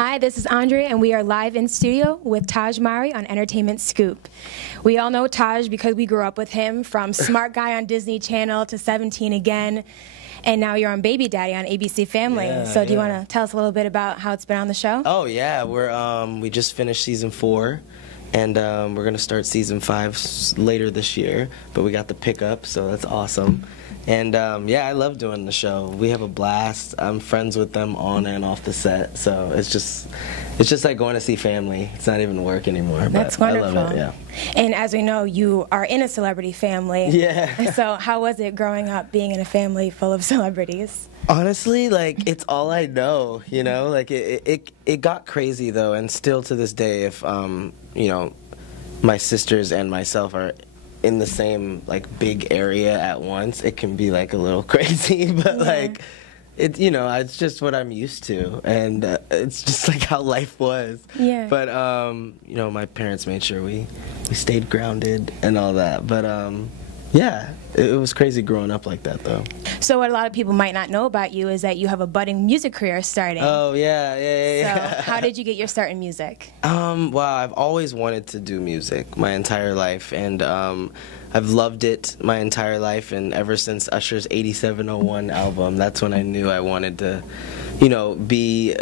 Hi, this is Andrea, and we are live in studio with Tahj Mowry on Entertainment Scoop. We all know Tahj because we grew up with him, from Smart Guy on Disney Channel to 17 Again, and now you're on Baby Daddy on ABC Family. So do you want to tell us a little bit about how it's been on the show? Oh yeah, we just finished season 4, and we're gonna start season 5 later this year. But we got the pickup, so that's awesome. And yeah, I love doing the show. We have a blast. I'm friends with them on and off the set, so it's just like going to see family. It's not even work anymore. That's but wonderful. I love it, yeah. And as we know, you are in a celebrity family. Yeah. So how was it growing up being in a family full of celebrities? Honestly, like, it's all I know, you know? Like, it got crazy, though, and still to this day, if, you know, my sisters and myself are in the same, like, big area at once, it can be, like, a little crazy, but, like, you know, it's just what I'm used to, and it's just, like, how life was. Yeah. But, you know, my parents made sure we stayed grounded and all that, but, yeah, it was crazy growing up like that, though. So what a lot of people might not know about you is that you have a budding music career starting. Oh, yeah. So how did you get your start in music? Well, I've always wanted to do music my entire life, and I've loved it my entire life, and ever since Usher's 8701 album, that's when I knew I wanted to, you know, be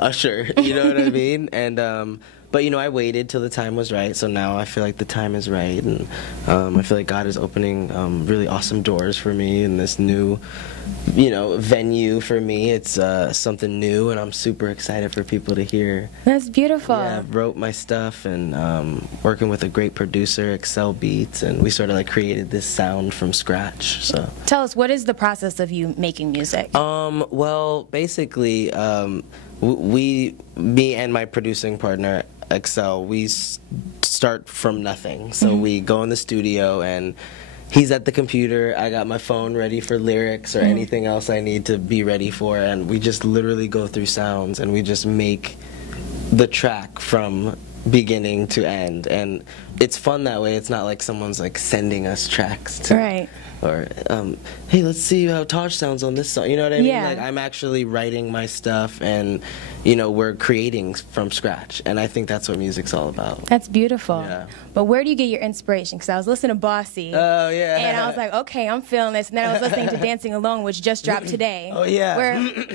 Usher, you know what I mean? And but, you know, I waited till the time was right, so now I feel like the time is right, and I feel like God is opening really awesome doors for me in this new, you know, venue for me. It's something new, and I'm super excited for people to hear. That's beautiful. Yeah, I wrote my stuff, and working with a great producer, Excel Beats, and we sort of like created this sound from scratch. So tell us, what is the process of you making music? Well, basically, me and my producing partner, Excel, we start from nothing. So we go in the studio, and he's at the computer, I got my phone ready for lyrics or anything else I need to be ready for, and we just literally go through sounds, and we just make the track from beginning to end. And it's fun that way. It's not like someone's like sending us tracks to, right. Or hey, let's see how Tahj sounds on this song. You know what I mean? Yeah. Like, I'm actually writing my stuff, and you know, we're creating from scratch, and I think that's what music's all about. That's beautiful. Yeah. But where do you get your inspiration? Because I was listening to Bossy. Oh, yeah. And I was like, okay, I'm feeling this. And then I was listening to Dancing Alone, which just dropped today. Oh, yeah.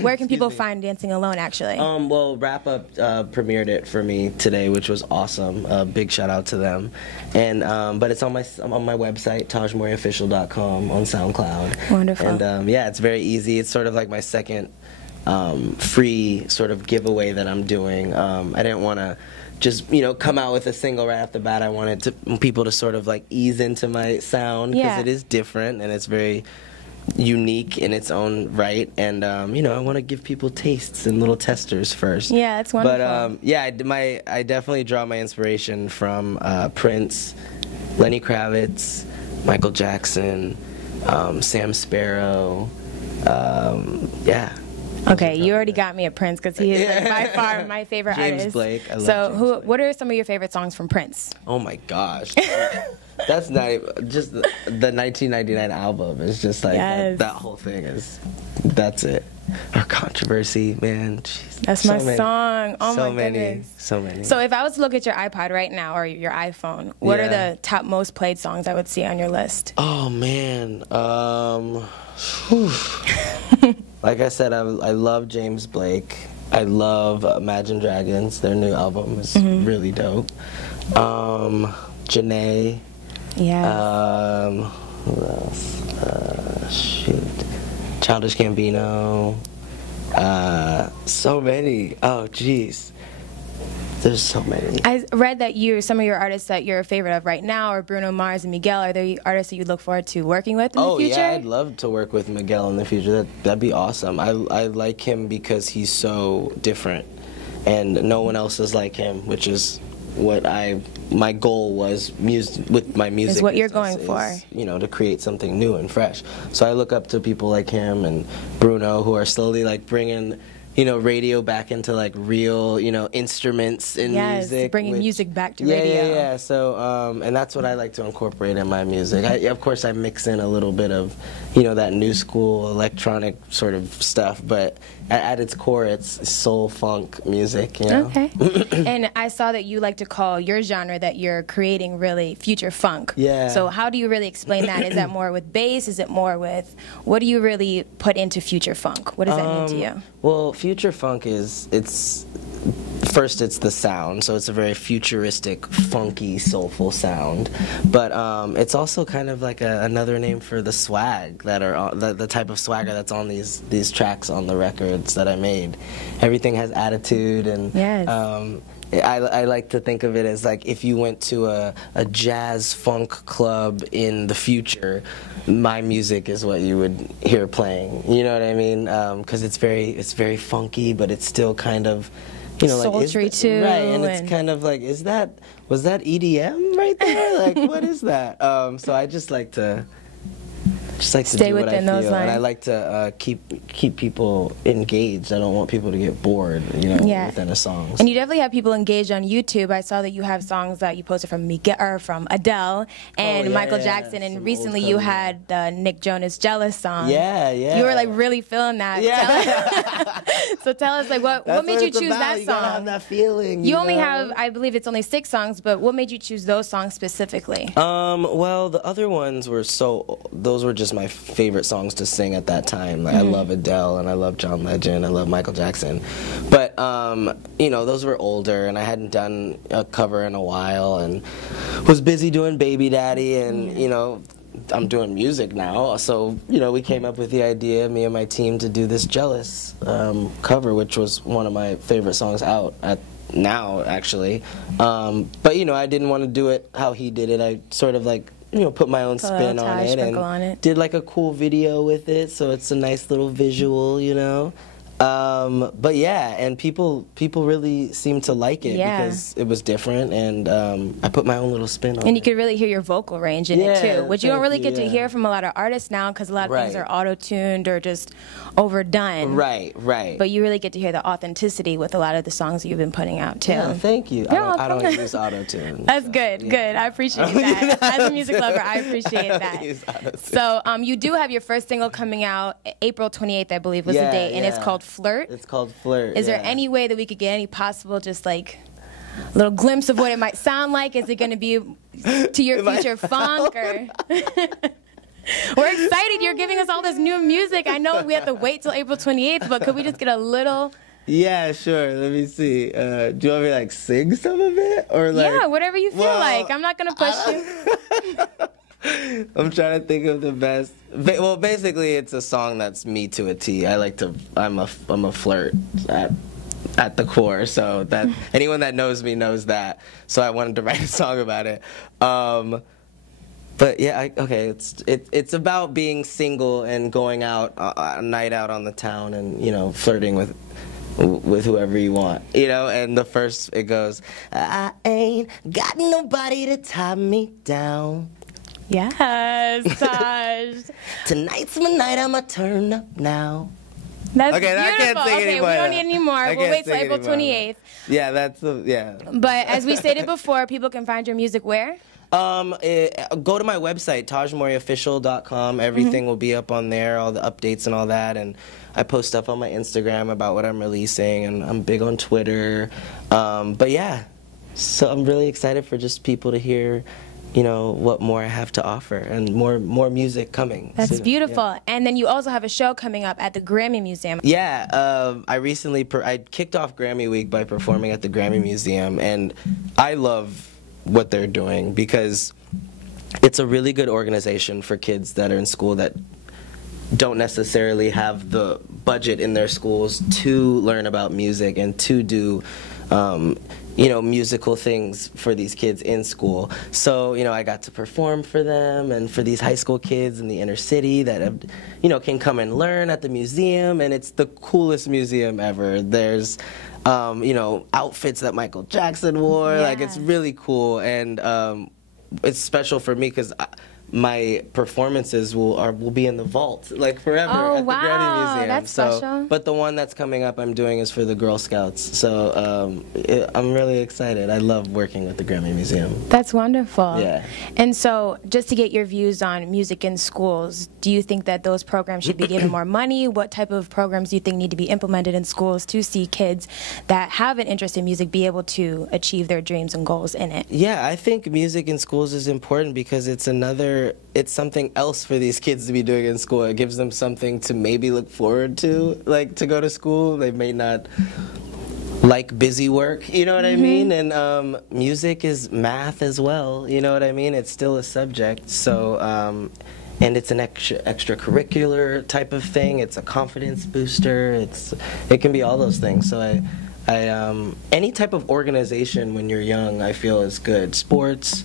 Where can people find Dancing Alone, actually? Well, Wrap Up premiered it for me today, which was awesome. Big shout out to them. And but it's on my website, TahjMowryOfficial.com, on SoundCloud. Wonderful. And yeah, it's very easy. It's sort of like my second free sort of giveaway that I'm doing. I didn't want to just, you know, come out with a single right off the bat. I wanted people to sort of like ease into my sound, because it is different and it's very unique in its own right, and you know, I want to give people tastes and little testers first. Yeah, that's wonderful. But yeah, I definitely draw my inspiration from Prince, Lenny Kravitz, Michael Jackson, Sam Sparrow. Yeah. Okay, you already got me a Prince, because he is like, by far my favorite James artist. Blake. I love so James Blake. what are some of your favorite songs from Prince? Oh my gosh. That's not even, just the 1999 album is just like, that whole thing is, that's it. Or Controversy, man. Jeez. That's my song. Oh my goodness. So many. So if I was to look at your iPod right now, or your iPhone, what are the top most played songs I would see on your list? Oh man. Like I said, I love James Blake. I love Imagine Dragons. Their new album is really dope. Janae. Yeah. Who else? Shoot. Childish Gambino. So many. Oh, jeez. There's so many. I read that some of your artists that you're a favorite of right now are Bruno Mars and Miguel. Are there artists that you look forward to working with in the future? Oh yeah, I'd love to work with Miguel in the future. That'd be awesome. I like him because he's so different, and no one else is like him, which is what my goal was with my music. Is what you're going for. You know, to create something new and fresh. So I look up to people like him and Bruno, who are slowly like bringing, you know, radio back into like real, you know, instruments in music. Bringing music back to radio. Yeah. So, and that's what I like to incorporate in my music. Of course, I mix in a little bit of, you know, that new school electronic sort of stuff, but at its core, it's soul funk music, you know? Okay. And I saw that you like to call your genre that you're creating really future funk. Yeah. So how do you really explain that? Is that more with bass? Is it more with, what do you really put into future funk? What does that mean to you? Well, future funk first it's the sound, so it's a very futuristic, funky, soulful sound. But it's also kind of like another name for the swag that are the type of swagger that's on these tracks on the records that I made. Everything has attitude, and yes. I like to think of it as like if you went to a jazz funk club in the future, my music is what you would hear playing. You know what I mean? Because it's very funky, but it's still kind of, you know, sultry like, too, right? And it's kind of like, was that EDM right there? Like, what is that? So I just like to stay do what I within feel, those lines. and I like to keep people engaged. I don't want people to get bored, you know, within a song. And you definitely have people engaged on YouTube. I saw that you have songs that you posted from Adele and Michael Jackson, and recently you had the Nick Jonas "Jealous" song. Yeah. You were like really feeling that. Yeah. So tell us, like, what made you choose that song? You gotta have that feeling. You only have, I believe it's only 6 songs, but what made you choose those songs specifically? Well, the other ones were those were just my favorite songs to sing at that time. Like, I love Adele, and I love John Legend, I love Michael Jackson. But, you know, those were older, and I hadn't done a cover in a while, and was busy doing Baby Daddy, and, you know, I'm doing music now, so, you know, we came up with the idea, me and my team, to do this Jealous cover, which was one of my favorite songs out now, actually. But, you know, I didn't want to do it how he did it. I sort of, like, you know, put my own spin on it, and did like a cool video with it, so it's a nice little visual, you know. But yeah, and people really seemed to like it because it was different, and I put my own little spin on it. And you could really hear your vocal range in it too, which you don't really get to hear from a lot of artists now, because a lot of things are auto-tuned or just overdone. Right. But you really get to hear the authenticity with a lot of the songs that you've been putting out too. Yeah, thank you. I don't use auto-tune. That's good. I appreciate that. As a music lover, I appreciate that. So you do have your first single coming out April 28th, I believe was the date, and it's called Flirt. It's called Flirt. Is there any way that we could get any possible, just like a little glimpse of what it might sound like? Is it going to be to your future funk, or? We're excited. You're giving us all this new music. I know we have to wait till April 28th, but could we just get a little? Yeah, sure. Let me see. Do you want me to like sing some of it, or like? Yeah, whatever you feel like. I'm not going to push you. I'm trying to think of the best. Well, basically, it's a song that's me to a T. I'm a flirt at the core. So that anyone that knows me knows that. So I wanted to write a song about it. But yeah, it's about being single and going out a night out on the town, and, you know, flirting with whoever you want, you know. And the first, it goes, I ain't got nobody to tie me down. Yes, Tahj. Tonight's my night, I'ma turn up now. That's beautiful. I can't sing anymore. We don't need any more. We'll wait till April 28th. Yeah, But as we stated before, people can find your music where? Go to my website, tahjmowryofficial.com. Everything will be up on there, all the updates and all that. And I post stuff on my Instagram about what I'm releasing, and I'm big on Twitter. But yeah, so I'm really excited for just people to hear, you know, what more I have to offer, and more music coming. That's soon. beautiful. Yeah. And then you also have a show coming up at the Grammy Museum. Yeah, I kicked off Grammy Week by performing at the Grammy Museum, and I love what they're doing because it's a really good organization for kids that are in school that don't necessarily have the budget in their schools to learn about music and to do you know, musical things for these kids in school. So, you know, I got to perform for them and for these high school kids in the inner city that have, you know, can come and learn at the museum, and it's the coolest museum ever. There's you know, outfits that Michael Jackson wore. Like, it's really cool, and it's special for me because my performances will be in the vault like forever at the Grammy Museum. That's special. But the one that's coming up I'm doing is for the Girl Scouts. So I'm really excited. I love working with the Grammy Museum. That's wonderful. Yeah. And so just to get your views on music in schools, do you think that those programs should be given more money? What type of programs do you think need to be implemented in schools to see kids that have an interest in music be able to achieve their dreams and goals in it? Yeah, I think music in schools is important because it's something else for these kids to be doing in school. It gives them something to maybe look forward to, like to go to school. They may not like busy work, you know what I mean? And music is math as well, you know what I mean? It's still a subject, so and it's an extracurricular type of thing. It's a confidence booster. It can be all those things. So any type of organization when you're young, I feel is good. Sports,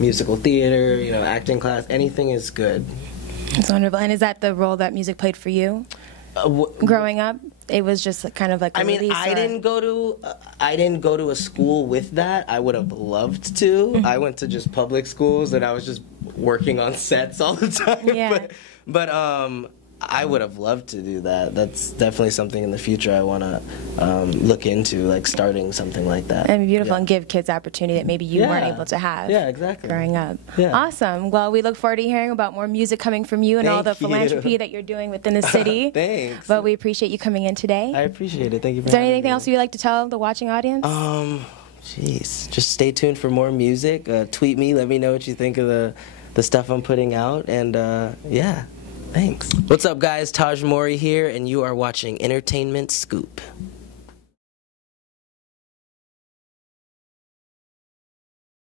musical theater, you know, acting class, anything is good. That's wonderful. And is that the role that music played for you growing up? It was just kind of like I mean, I didn't go to a school with that. I would have loved to. I went to just public schools, and I was just working on sets all the time. Yeah. But I would have loved to do that. That's definitely something in the future I want to look into, like starting something like that. And beautiful, and give kids opportunity that maybe you weren't able to have growing up. Yeah. Awesome. Well, we look forward to hearing about more music coming from you and all the philanthropy that you're doing within the city. Thanks. But we appreciate you coming in today. I appreciate it. Thank you for Is there having anything me. else you'd like to tell the watching audience? Jeez. Just stay tuned for more music. Tweet me. Let me know what you think of the stuff I'm putting out. And yeah. Thanks. What's up, guys? Tahj Mowry here, and you are watching Entertainment Scoop.